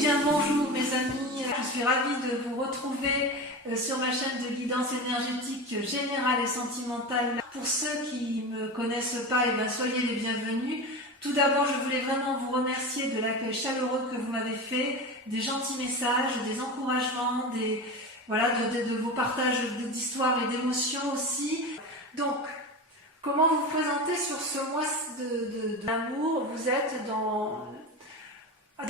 bien bonjour mes amis, je suis ravie de vous retrouver sur ma chaîne de guidance énergétique générale et sentimentale. Pour ceux qui ne me connaissent pas, soyez les bienvenus. Tout d'abord, je voulais vraiment vous remercier de l'accueil chaleureux que vous m'avez fait, des gentils messages, des encouragements, de vos partages d'histoires et d'émotions aussi. Donc, comment vous présenter sur ce mois d'amour? Vous êtes dans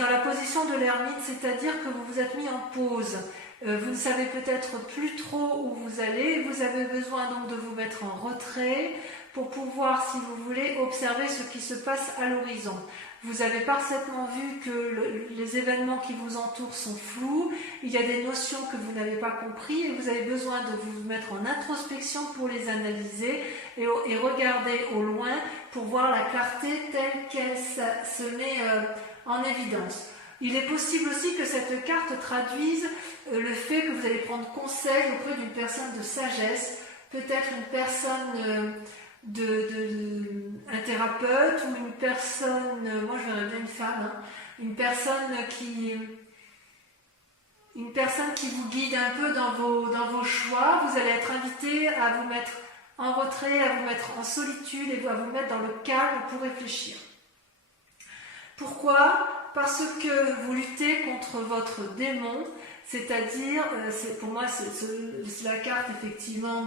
la position de l'ermite, c'est-à-dire que vous vous êtes mis en pause. Vous ne savez peut-être plus trop où vous allez. Vous avez besoin donc de vous mettre en retrait pour pouvoir, si vous voulez, observer ce qui se passe à l'horizon. Vous avez parfaitement vu que les événements qui vous entourent sont flous, il y a des notions que vous n'avez pas compris et vous avez besoin de vous mettre en introspection pour les analyser et regarder au loin pour voir la clarté telle qu'elle se met en évidence. Il est possible aussi que cette carte traduise le fait que vous allez prendre conseil auprès d'une personne de sagesse, peut-être une personne un thérapeute ou une personne, moi je verrais bien une femme, une personne qui vous guide un peu dans vos choix. Vous allez être invité à vous mettre en retrait, à vous mettre en solitude et à vous mettre dans le calme pour réfléchir. Pourquoi ? Parce que vous luttez contre votre démon, c'est-à-dire, pour moi c'est la carte effectivement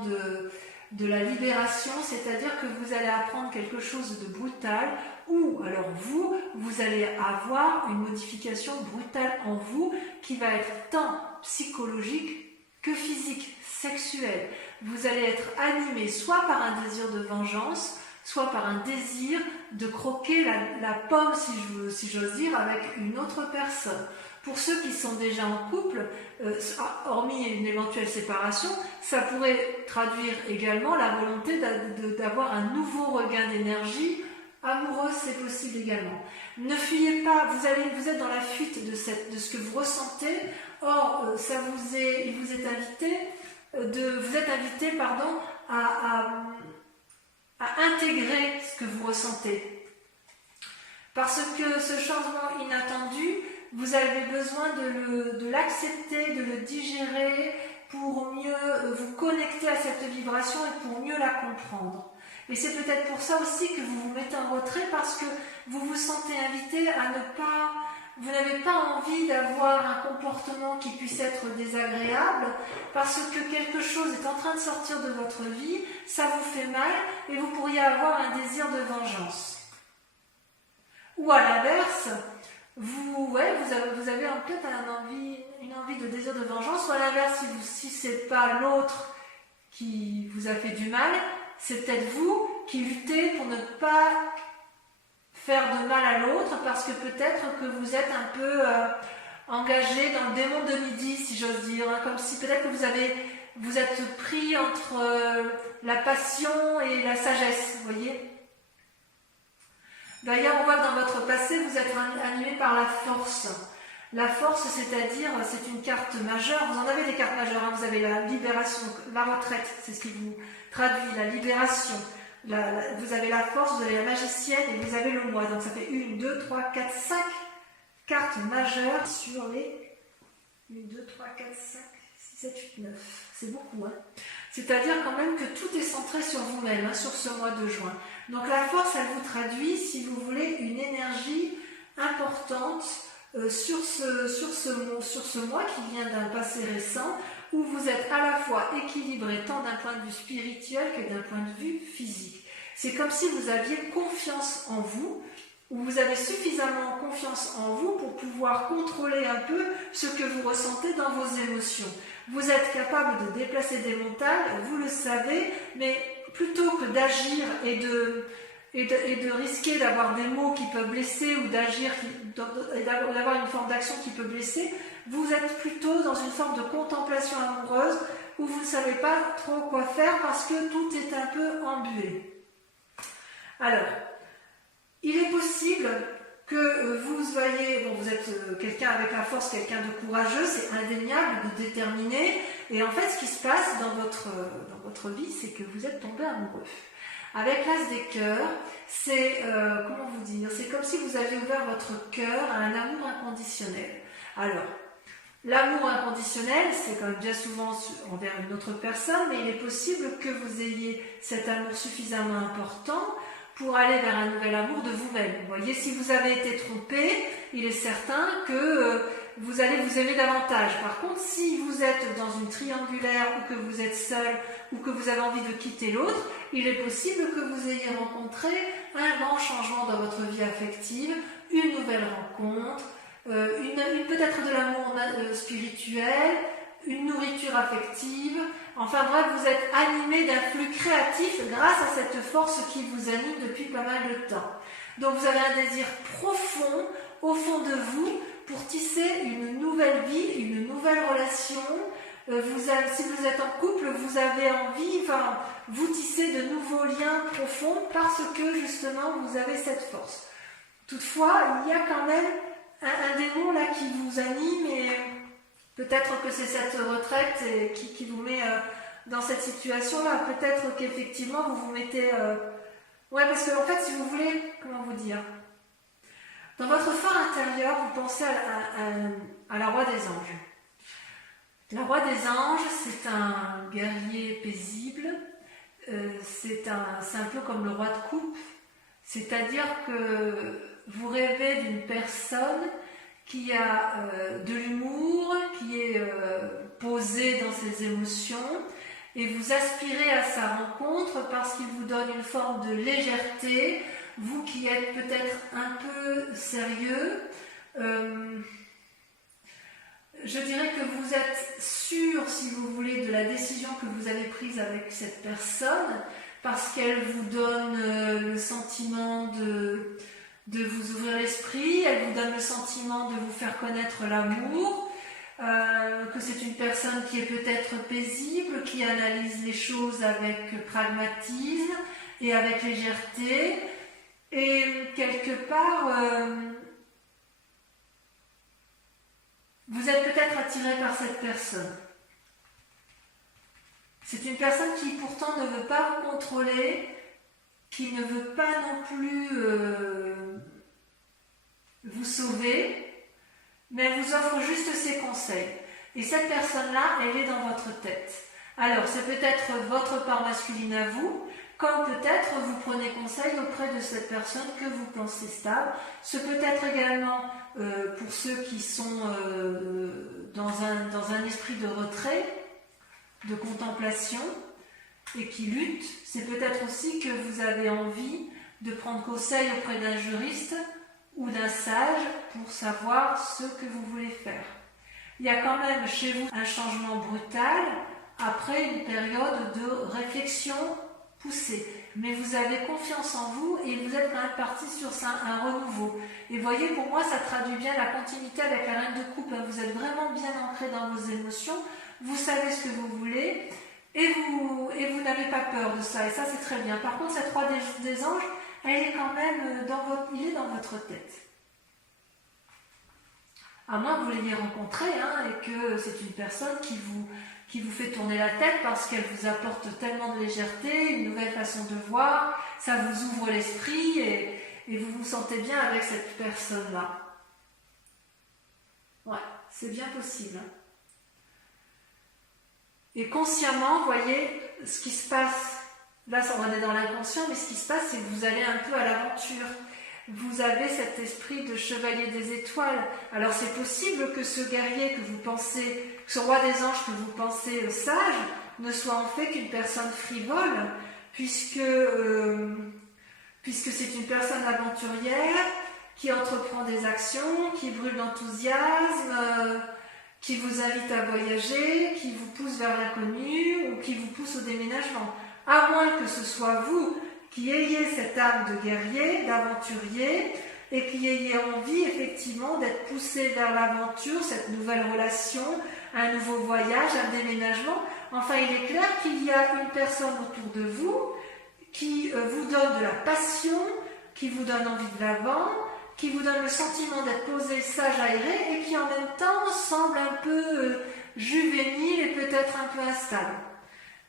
de la libération, c'est-à-dire que vous allez apprendre quelque chose de brutal, ou alors vous allez avoir une modification brutale en vous qui va être tant psychologique que physique, sexuelle. Vous allez être animé soit par un désir de vengeance, soit par un désir de croquer la pomme, si j'ose dire, avec une autre personne. Pour ceux qui sont déjà en couple, hormis une éventuelle séparation, ça pourrait traduire également la volonté d'avoir un nouveau regain d'énergie amoureuse, c'est possible également. Ne fuyez pas, vous êtes dans la fuite de ce que vous ressentez. Or, il vous est invité, à intégrer ce que vous ressentez. Parce que ce changement inattendu, vous avez besoin de l'accepter, de le digérer pour mieux vous connecter à cette vibration et pour mieux la comprendre. Et c'est peut-être pour ça aussi que vous vous mettez en retrait, parce que vous vous sentez invité vous n'avez pas envie d'avoir un comportement qui puisse être désagréable, parce que quelque chose est en train de sortir de votre vie, ça vous fait mal et vous pourriez avoir un désir de vengeance. Ou à l'inverse, vous avez peut-être une envie de désir de vengeance, ou à l'inverse, si ce n'est pas l'autre qui vous a fait du mal, c'est peut-être vous qui luttez pour ne pas faire de mal à l'autre, parce que peut-être que vous êtes un peu engagé dans le démon de midi, si j'ose dire, comme si peut-être que vous êtes pris entre la passion et la sagesse, vous voyez. D'ailleurs, on voit que dans votre passé, vous êtes animé par la force. La force, c'est-à-dire, c'est une carte majeure. Vous en avez des cartes majeures, vous avez la libération, la retraite, c'est ce qui vous traduit, la libération. Vous avez la force, vous avez la magicienne et vous avez le moi. Donc ça fait 1, 2, 3, 4, 5 cartes majeures sur les 1, 2, 3, 4, 5, 6, 7, 8, 9. C'est beaucoup, C'est-à-dire quand même que tout est centré sur vous-même, sur ce mois de juin. Donc la force, elle vous traduit, si vous voulez, une énergie importante sur ce mois qui vient d'un passé récent, où vous êtes à la fois équilibré tant d'un point de vue spirituel que d'un point de vue physique. C'est comme si vous aviez confiance en vous, ou vous avez suffisamment confiance en vous pour pouvoir contrôler un peu ce que vous ressentez dans vos émotions. Vous êtes capable de déplacer des montagnes, vous le savez, mais plutôt que d'agir et de risquer d'avoir des mots qui peuvent blesser ou d'avoir une forme d'action qui peut blesser, vous êtes plutôt dans une forme de contemplation amoureuse où vous ne savez pas trop quoi faire parce que tout est un peu embué. Alors, il est possible que vous soyez, vous êtes quelqu'un avec la force, quelqu'un de courageux, c'est indéniable, de déterminé, et en fait ce qui se passe dans votre vie, c'est que vous êtes tombé amoureux. Avec l'as des cœurs, c'est, c'est comme si vous aviez ouvert votre cœur à un amour inconditionnel. Alors, l'amour inconditionnel, c'est quand même bien souvent envers une autre personne, mais il est possible que vous ayez cet amour suffisamment important pour aller vers un nouvel amour de vous-même. Vous voyez, si vous avez été trompé, il est certain que vous allez vous aimer davantage. Par contre, si vous êtes dans une triangulaire ou que vous êtes seul ou que vous avez envie de quitter l'autre, il est possible que vous ayez rencontré un grand changement dans votre vie affective, une nouvelle rencontre, peut-être de l'amour spirituel, une nourriture affective. Enfin bref, vous êtes animé d'un flux créatif grâce à cette force qui vous anime depuis pas mal de temps. Donc vous avez un désir profond au fond de vous pour tisser une nouvelle vie, une nouvelle relation. Si vous êtes en couple, vous avez envie, vous tissez de nouveaux liens profonds parce que justement vous avez cette force. Toutefois, il y a quand même un démon là qui vous anime et peut-être que c'est cette retraite qui vous met dans cette situation-là. Peut-être qu'effectivement vous vous mettez... Ouais, parce que en fait, si vous voulez, comment vous dire, dans votre fort intérieur, vous pensez à la roi des anges. La roi des anges, c'est un guerrier paisible, c'est un peu comme le roi de coupe, c'est-à-dire que vous rêvez d'une personne qui a de l'humour, qui est posée dans ses émotions, et vous aspirez à sa rencontre parce qu'il vous donne une forme de légèreté, vous qui êtes peut-être un peu sérieux. Je dirais que vous êtes sûr, si vous voulez, de la décision que vous avez prise avec cette personne, parce qu'elle vous donne le sentiment de vous ouvrir l'esprit, elle vous donne le sentiment de vous faire connaître l'amour, que c'est une personne qui est peut-être paisible, qui analyse les choses avec pragmatisme et avec légèreté, et quelque part, vous êtes peut-être attiré par cette personne. C'est une personne qui pourtant ne veut pas vous contrôler, qui ne veut pas non plus vous sauver, mais elle vous offre juste ses conseils. Et cette personne-là, elle est dans votre tête. Alors, c'est peut-être votre part masculine à vous, comme peut-être vous prenez conseil auprès de cette personne que vous pensez stable. Ce peut être également pour ceux qui sont dans un esprit de retrait, de contemplation, et qui luttent. C'est peut-être aussi que vous avez envie de prendre conseil auprès d'un juriste ou d'un sage pour savoir ce que vous voulez faire. Il y a quand même chez vous un changement brutal après une période de réflexion poussée. Mais vous avez confiance en vous et vous êtes quand même parti sur un renouveau. Et voyez, pour moi, ça traduit bien la continuité avec la reine de coupe. Vous êtes vraiment bien ancré dans vos émotions, vous savez ce que vous voulez et vous n'avez pas peur de ça. Et ça, c'est très bien. Par contre, cette roi des anges, elle est quand même il est dans votre tête. À moins que vous l'ayez rencontré et que c'est une personne qui vous fait tourner la tête parce qu'elle vous apporte tellement de légèreté, une nouvelle façon de voir, ça vous ouvre l'esprit et vous vous sentez bien avec cette personne-là. Ouais, c'est bien possible. Et consciemment, vous voyez, ce qui se passe, là on est dans l'inconscient, mais ce qui se passe, c'est que vous allez un peu à l'aventure. Vous avez cet esprit de chevalier des étoiles. Alors c'est possible que ce guerrier que vous pensez, ce roi des anges que vous pensez sage, ne soit en fait qu'une personne frivole, puisque c'est une personne aventurière qui entreprend des actions, qui brûle d'enthousiasme, qui vous invite à voyager, qui vous pousse vers l'inconnu ou qui vous pousse au déménagement. À moins que ce soit vous qui ayez cette âme de guerrier, d'aventurier, et qui ayez envie effectivement d'être poussé vers l'aventure, cette nouvelle relation, un nouveau voyage, un déménagement. Enfin, il est clair qu'il y a une personne autour de vous qui vous donne de la passion, qui vous donne envie de l'avant, qui vous donne le sentiment d'être posé, sage, aéré, et qui en même temps semble un peu juvénile et peut-être un peu instable.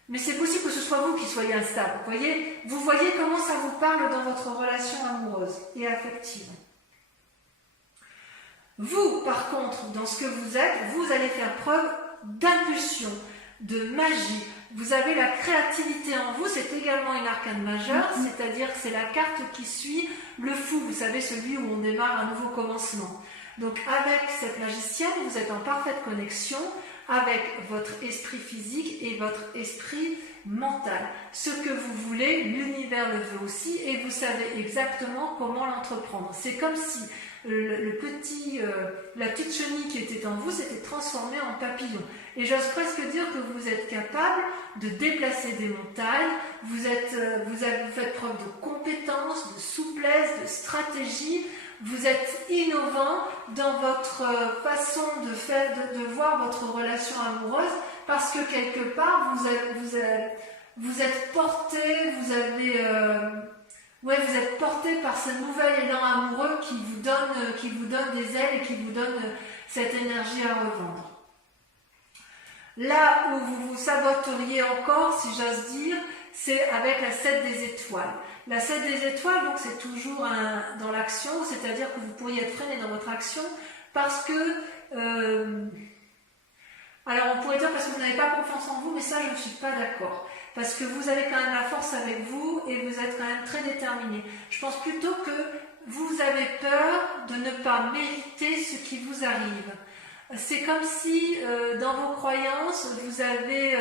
Mais c'est possible que ce soit vous qui soyez instable. Vous voyez comment ça vous parle dans votre relation amoureuse et affective. Vous, par contre, dans ce que vous êtes, vous allez faire preuve d'impulsion, de magie. Vous avez la créativité en vous, c'est également une arcane majeure, c'est-à-dire que c'est la carte qui suit le fou, vous savez, celui où on démarre un nouveau commencement. Donc avec cette magicienne, vous êtes en parfaite connexion avec votre esprit physique et votre esprit mental. Ce que vous voulez, l'univers le veut aussi et vous savez exactement comment l'entreprendre. C'est comme si la petite chenille qui était en vous s'était transformée en papillon. Et j'ose presque dire que vous êtes capable de déplacer des montagnes, vous faites preuve de compétence, de souplesse, de stratégie, vous êtes innovant dans votre façon de voir votre relation amoureuse parce que quelque part vous êtes porté, vous êtes porté par ce nouvel élan amoureux qui vous donne des ailes et qui vous donne cette énergie à revendre. Là où vous vous saboteriez encore, si j'ose dire, c'est avec la 7 des étoiles. La 7 des étoiles, donc c'est toujours dans l'action, c'est-à-dire que vous pourriez être freiné dans votre action parce que... alors on pourrait dire parce que vous n'avez pas confiance en vous, mais ça je ne suis pas d'accord. Parce que vous avez quand même la force avec vous et vous êtes quand même très déterminé. Je pense plutôt que vous avez peur de ne pas mériter ce qui vous arrive. C'est comme si dans vos croyances, vous avez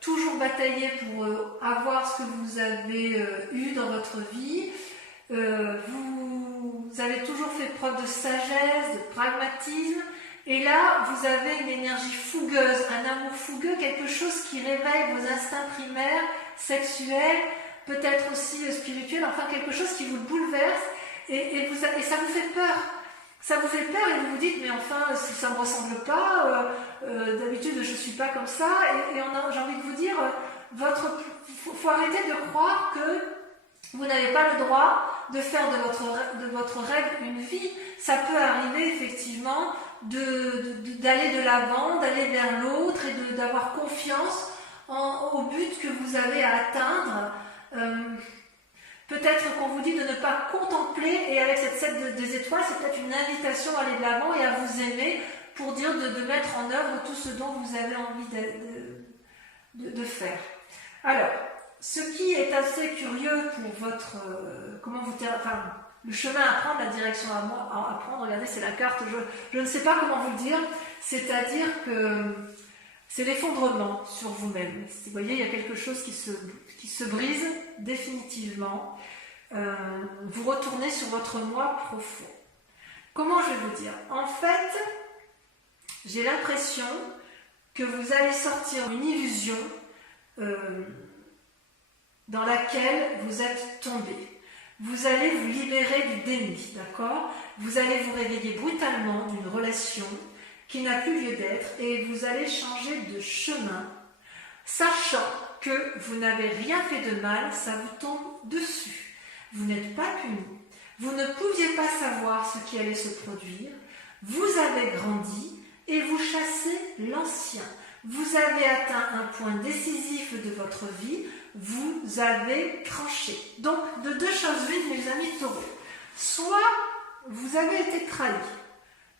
toujours bataillé pour avoir ce que vous avez eu dans votre vie. Vous avez toujours fait preuve de sagesse, de pragmatisme. Et là, vous avez une énergie fougueuse, un amour fougueux, quelque chose qui réveille vos instincts primaires, sexuels, peut-être aussi spirituels, enfin quelque chose qui vous bouleverse et ça vous fait peur. Ça vous fait peur et vous vous dites, mais enfin, ça ne me ressemble pas, d'habitude je ne suis pas comme ça. Et j'ai envie de vous dire, faut arrêter de croire que vous n'avez pas le droit de faire de votre rêve une vie. Ça peut arriver effectivement d'aller de l'avant, d'aller vers l'autre et d'avoir confiance au but que vous avez à atteindre. Peut-être qu'on vous dit de ne pas contempler, et avec cette 7 des étoiles, c'est peut-être une invitation à aller de l'avant et à vous aimer pour dire de mettre en œuvre tout ce dont vous avez envie de faire. Alors, ce qui est assez curieux pour votre... le chemin à prendre, la direction à prendre, regardez, c'est la carte, je ne sais pas comment vous le dire, c'est-à-dire que c'est l'effondrement sur vous-même. Vous voyez, il y a quelque chose qui se brise définitivement. Vous retournez sur votre moi profond. Comment je vais vous dire? En fait, j'ai l'impression que vous allez sortir d'une illusion dans laquelle vous êtes tombé. Vous allez vous libérer du déni, d'accord? Vous allez vous réveiller brutalement d'une relation qui n'a plus lieu d'être et vous allez changer de chemin, sachant que vous n'avez rien fait de mal, ça vous tombe dessus. Vous n'êtes pas puni, vous ne pouviez pas savoir ce qui allait se produire, vous avez grandi et vous chassez l'ancien. Vous avez atteint un point décisif de votre vie, vous avez tranché. Donc, de deux choses l'une, mes amis taureaux. Soit vous avez été trahi,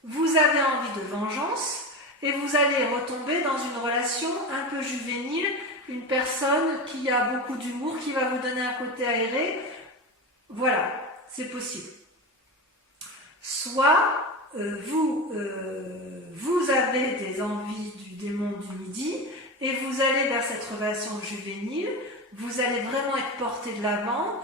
vous avez envie de vengeance et vous allez retomber dans une relation un peu juvénile, une personne qui a beaucoup d'humour, qui va vous donner un côté aéré. Voilà, c'est possible. Soit vous avez des envies du démon du midi et vous allez vers cette relation juvénile, vous allez vraiment être porté de l'avant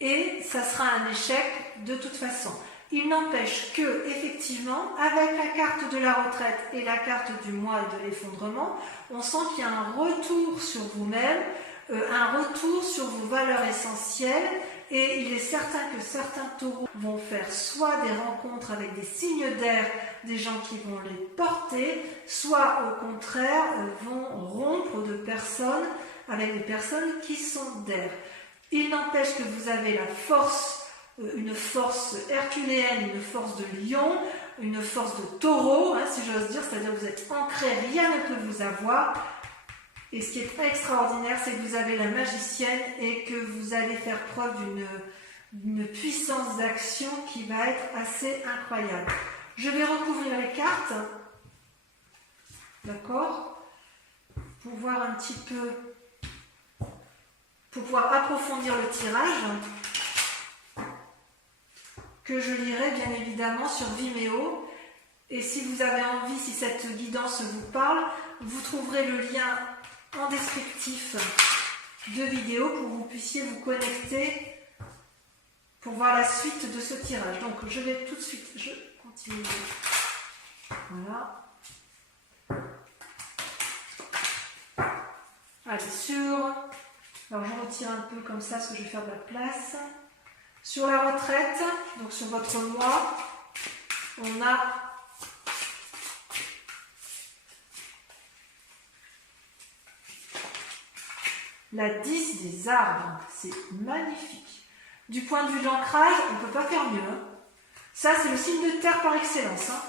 et ça sera un échec de toute façon. Il n'empêche que, effectivement, avec la carte de la retraite et la carte du moi et de l'effondrement, on sent qu'il y a un retour sur vous-même, un retour sur vos valeurs essentielles, et il est certain que certains taureaux vont faire soit des rencontres avec des signes d'air, des gens qui vont les porter, soit au contraire vont rompre de personnes avec des personnes qui sont d'air. Il n'empêche que vous avez la force, une force herculéenne, une force de lion, une force de taureau, si j'ose dire, c'est-à-dire que vous êtes ancré, rien ne peut vous avoir. Et ce qui est extraordinaire, c'est que vous avez la magicienne et que vous allez faire preuve d'une puissance d'action qui va être assez incroyable. Je vais recouvrir les cartes, d'accord, pour voir un petit peu, pour pouvoir approfondir le tirage, que je lirai bien évidemment sur Vimeo. Et si vous avez envie, si cette guidance vous parle, vous trouverez le lien en descriptif de vidéo pour que vous puissiez vous connecter pour voir la suite de ce tirage. Donc je vais tout de suite, je continue. Voilà. Allez, alors je retire un peu comme ça parce que je vais faire de la place. Sur la retraite, donc sur votre mois, on a la 10 des arbres. C'est magnifique. Du point de vue de l'ancrage, on ne peut pas faire mieux. Hein. Ça, c'est le signe de terre par excellence. Hein.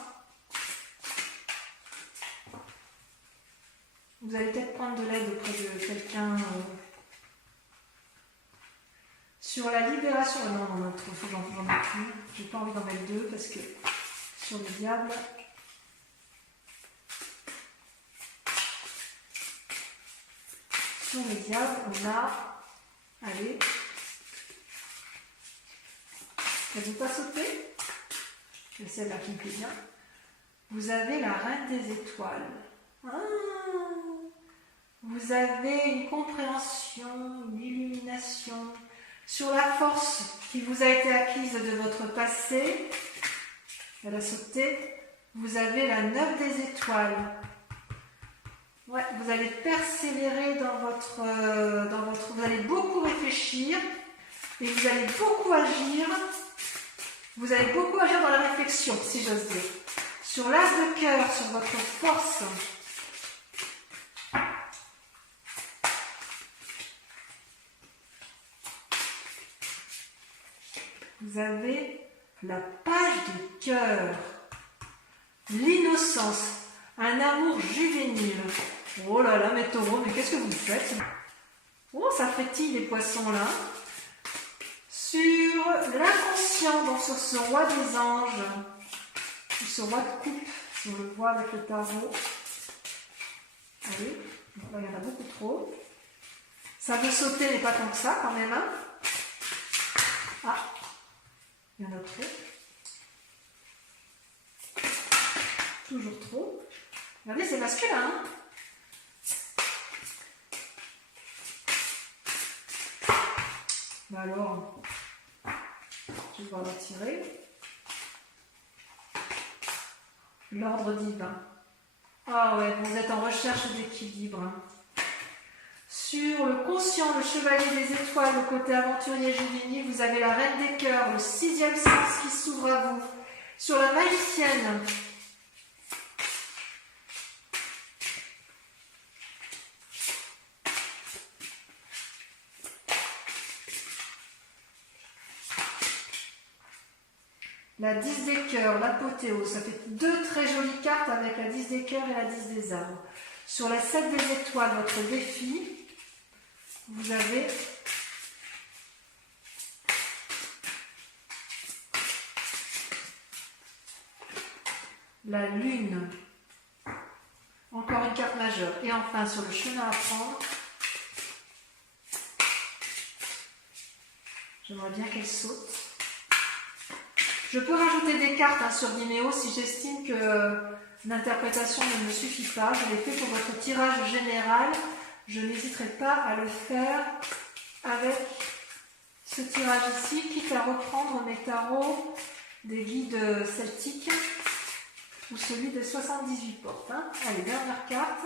Vous allez peut-être prendre de l'aide auprès de quelqu'un sur la libération. Non, il faut que j'en mette plus. J'ai pas envie d'en mettre deux parce que sur le diable. Sur le diable, on a. Allez. Elle ne veut pas sauter. C'est celle-là qui me plaît bien. Vous avez la reine des étoiles. Ah, vous avez une compréhension, une illumination sur la force qui vous a été acquise de votre passé. Elle a sauté. Vous avez la 9 des étoiles. Ouais, vous allez persévérer dans votre, vous allez beaucoup réfléchir et vous allez beaucoup agir. Vous allez beaucoup agir dans la réflexion, si j'ose dire. Sur l'as de cœur, sur votre force. Vous avez la page de cœur. L'innocence. Un amour juvénile. Oh là là, mes taureaux, mais qu'est-ce que vous faites? Oh, ça frétille les poissons là. Sur l'inconscient, donc sur ce roi des anges, ce roi de coupe, si on le voit avec le tarot. Allez, là, il y en a beaucoup trop. Ça veut sauter, mais pas tant que ça quand même. Hein. Ah, il y en a trop. Toujours trop. Regardez, c'est masculin. Hein. Bah alors, je vais retirer. L'ordre divin. Ah ouais, vous êtes en recherche d'équilibre. Sur le conscient, le chevalier des étoiles, le côté aventurier juvénile, vous avez la reine des cœurs, le 6e sens qui s'ouvre à vous. Sur la magicienne, la 10 des cœurs, l'apothéose, ça fait deux très jolies cartes avec la 10 des cœurs et la 10 des arbres. Sur la 7 des étoiles, votre défi, vous avez la lune, encore une carte majeure. Et enfin, sur le chemin à prendre, j'aimerais bien qu'elle saute. Je peux rajouter des cartes sur Vimeo si j'estime que l'interprétation ne me suffit pas. Je l'ai fait pour votre tirage général. Je n'hésiterai pas à le faire avec ce tirage ici, quitte à reprendre mes tarots des guides celtiques ou celui des 78 portes. Hein. Allez, dernière carte.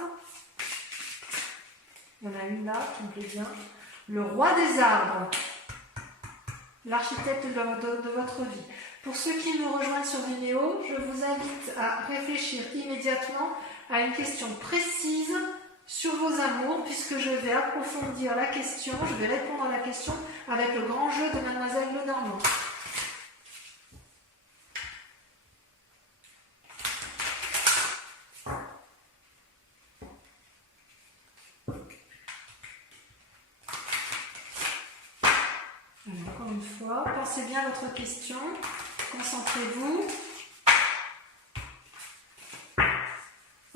Il y en a une là qui me plaît bien. Le roi des arbres. L'architecte de votre vie. Pour ceux qui me rejoignent sur Vimeo, je vous invite à réfléchir immédiatement à une question précise sur vos amours, puisque je vais approfondir la question, je vais répondre à la question avec le grand jeu de Mademoiselle Lenormand. Encore une fois, pensez bien à votre question, concentrez-vous.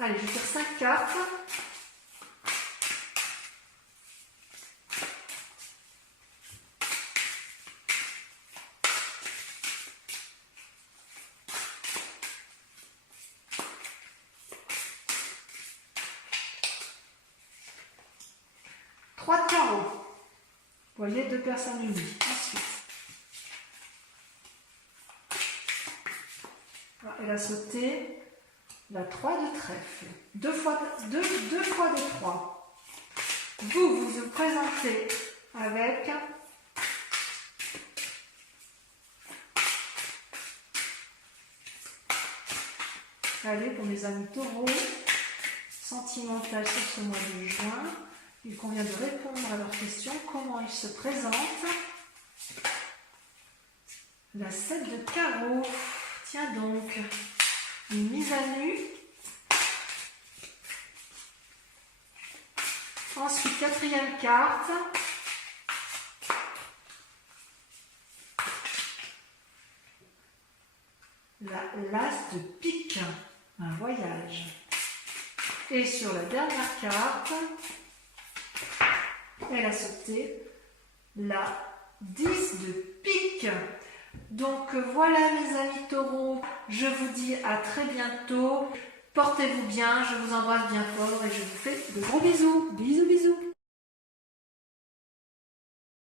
Allez, je tire 5 cartes. Trois de carreau. Vous voyez, 2 personnes unies. Ensuite, elle a sauté la 3 de trèfle. 2 fois de 3. Vous vous présentez avec allez, pour mes amis taureaux, sentimental sur ce mois de juin. Il convient de répondre à leurs questions. Comment ils se présentent? La 7 de carreau. Tiens donc, une mise à nu. Ensuite, 4e carte. L'as de pique, un voyage. Et sur la dernière carte, elle a sauté la 10 de pique. Donc voilà mes amis taureaux, je vous dis à très bientôt. Portez-vous bien, je vous embrasse bien fort et je vous fais de gros bisous. Bisous, bisous.